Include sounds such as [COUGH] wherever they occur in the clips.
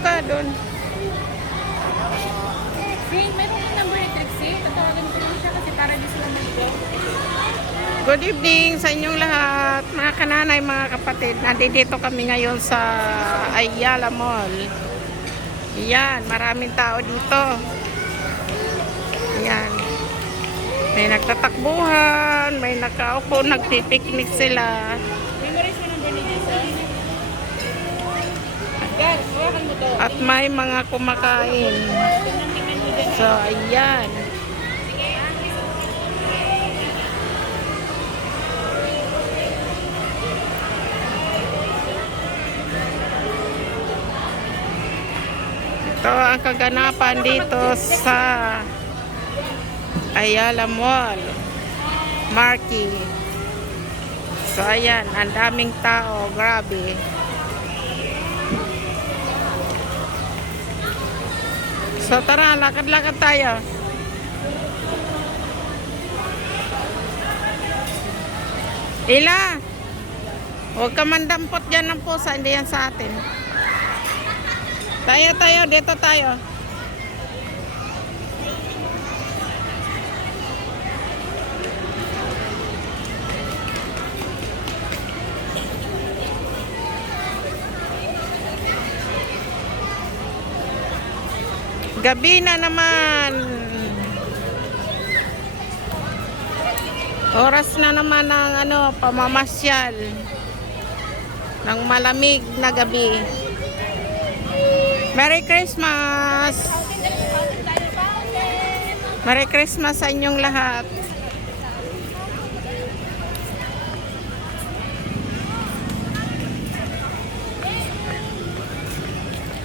ka doon. Hey, meron ka number ni Trixie. Tatawagan ko lang siya kasi para di sila mag-go. Good evening sa inyong lahat, mga kananay, mga kapatid. Nandito kami ngayon sa Ayala Mall. Yan, maraming tao dito. Yan. May nagtatakbuhan, may nakaupo, nagpipiknik sila. Memorize mo number ni Jason. Guys, hawakan mo to. At may mga kumakain. So, ayan. Ito ang kaganapan dito sa Ayala Mall. Marky. So, ayan. Ang daming tao. Grabe. So, tara. Lakad-lakad tayo. Ila, huwag ka mandampot dyan ng pusa, hindi yan sa atin. Tayo, tayo, dito tayo. Gabi na naman. Oras na naman ng ano, pamamasyal ng malamig na gabi. Merry Christmas! Merry Christmas sa inyong lahat.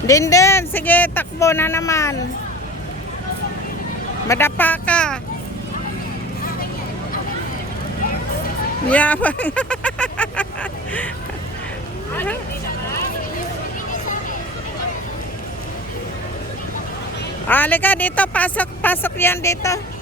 Dinden, sige, takbo na naman. Madapa ka. Yabang. [LAUGHS] Halika dito, pasok, pasok yan dito.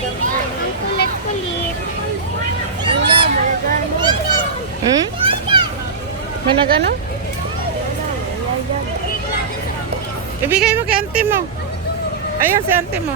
Ang kulit-kulit. Wala, malagano. Hmm? May nagano? Ibigay mo kay auntie mo. Ayan si auntie mo.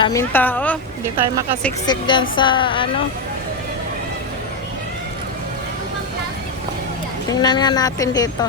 Daming tao. Hindi tayo makasiksik dyan sa ano. Tingnan nga natin dito.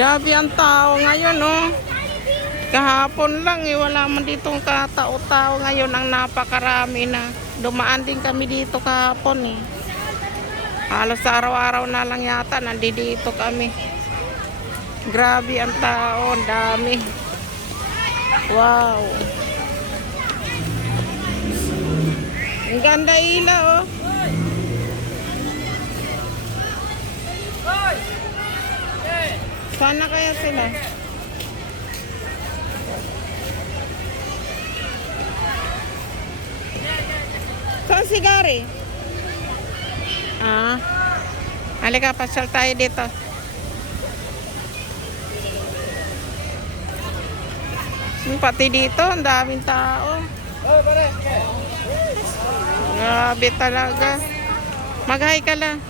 Grabe ang tao ngayon, oh. Kahapon lang, eh, wala man ditong katao-tao ngayon. Ang napakarami na. Dumaan din kami dito kahapon, eh. Halos araw-araw na lang yata, nandito kami. Grabe ang tao, ang dami. Wow. Ang ganda ila, oh. Sana kaya sila? Saan si Gary? Ah. Halika, pasyal tayo dito. Hmm, Pati dito, ang daming tao. Grabe talaga. Mag-hi ka lang.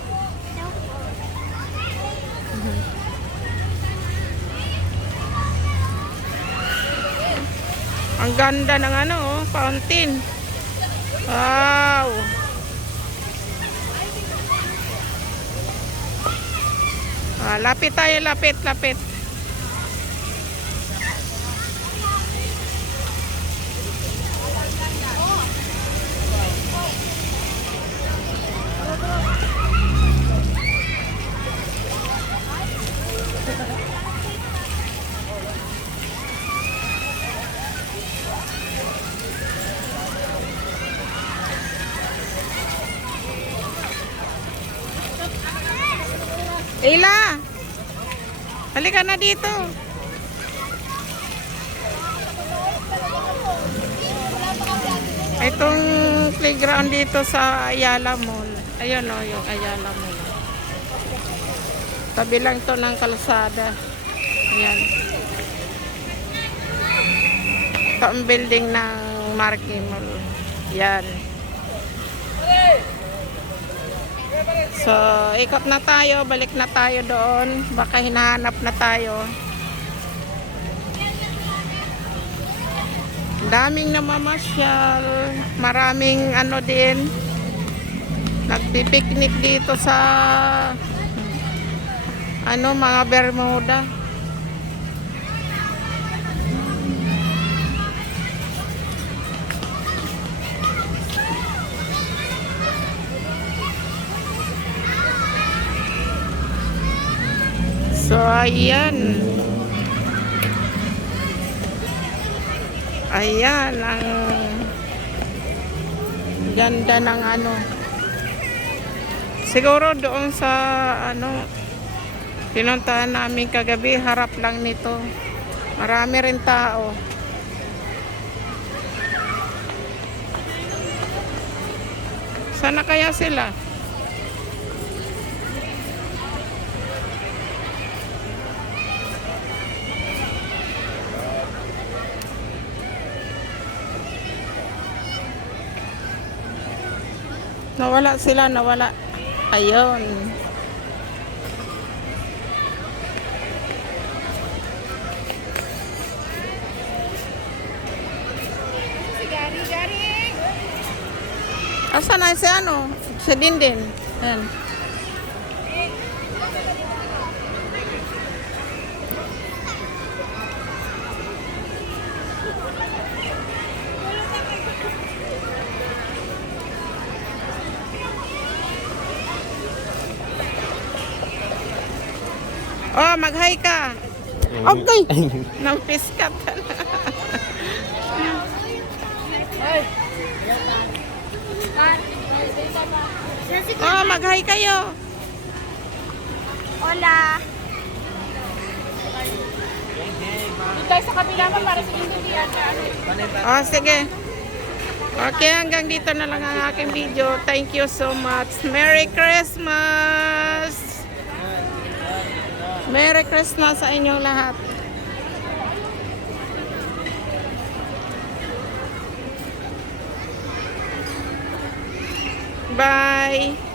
Ang ganda ng ano, oh, fountain. Wow. Ah, lapit tayo, lapit, lapit. Ila! Halika na dito. Itong playground dito sa Ayala Mall. Ayun o, yung Ayala Mall. Tabi lang to ng kalsada. Ayan. Ito ang building ng Marquee Mall. Yan. So, ikot na tayo. Balik na tayo doon. Baka hinahanap na tayo. Daming namamasyal. Maraming ano din. Nagpipiknik dito sa ano mga Bermuda. So, ayan. Ayan, ang ganda ng ano. Siguro doon sa ano, pinuntahan namin kagabi, harap lang nito. Marami rin tao. Sana kaya sila? Nawala sila, nawala. Ayun. Si Gary, Gary! Asa na si ano? Si Dindin. Ayan. Oh, mag-hi ka. Okay. Nampis ka talaga. Oh, mag-hi kayo. Hola. Doon tayo sa kabila pa para sa hindi yata. Oh, sige. Okay, hanggang dito na lang ang aking video. Thank you so much. Merry Christmas! Merry Christmas sa inyong lahat. Bye!